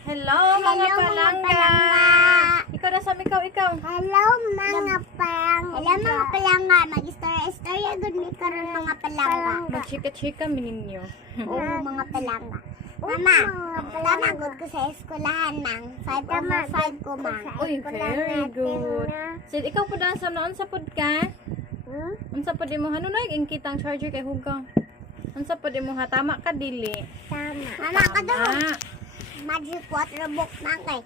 Hello, mga palangga. Ikaw na sa ikaw. Hello mga palangga. Hello mga palangga. Mag-istorya good ni karon mga palangga. Magchika-chika mininyo. Oo mga palangga. Mama, tama good ko sa eskwelahan mang. 5 ko mang. Uy, very good. So, ikaw po daan sa noon sa pod ka? Unsa pod mo hanunay ang kitang charger kay hugang. Unsa pod mo ha tama ka dili. Tama. Mama ka daw. Magic water book mang kay.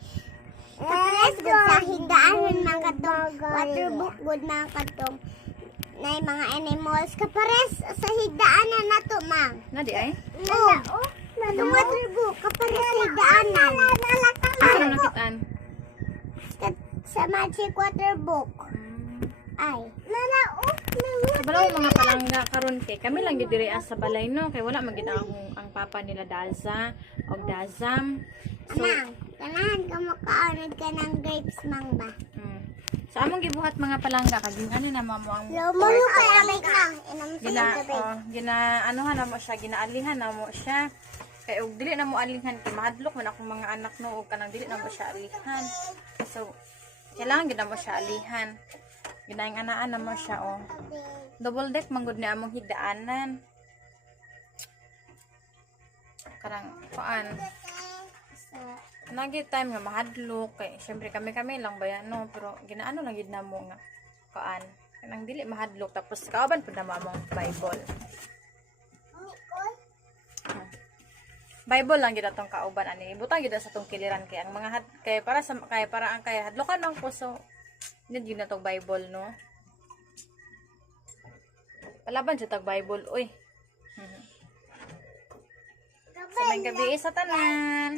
Kapares good sa higdaan mang katong water book good mang katong nay mga animals kapares sa higdaan na nato mang. Na di ay? Oo. Katong water book kapares sa higdaan na. Ano nakitaan? Sa magic water book. Ay. Balaw mga palangga karon kay kami lang gid diri sa balay no kay wala man gid ang papa nila Daza og Dazam. So, Kanahan ka makaanod ka ng grapes mang ba? sa among gibuhat mga palangga kag ano na mamo ang Lumo ka lamig lang. anuhan na mo siya, ginaalihan na mo siya. Kay og dili na mo alihan kay mahadlok man akong mga anak no og kanang dili na mo siya alihan. So kailangan gid na mo siya alihan. Ginaing anaan na mo siya oh. Double deck manggod ni among higdaanan. Karang kuan. Nagi time nga mahadlok kay syempre kami lang ba yan no pero ginaano lang gid namo nga kuan. Kanang dili mahadlok tapos kauban pud na mo among Bible. Bible lang gid atong kauban ani. Butang gid sa tong kiliran kay ang mga kay para ang kay hadlokan mang puso. Need yun na tong Bible, no? Palaban siya tag Bible, uy. Sa may gabi sa tanan.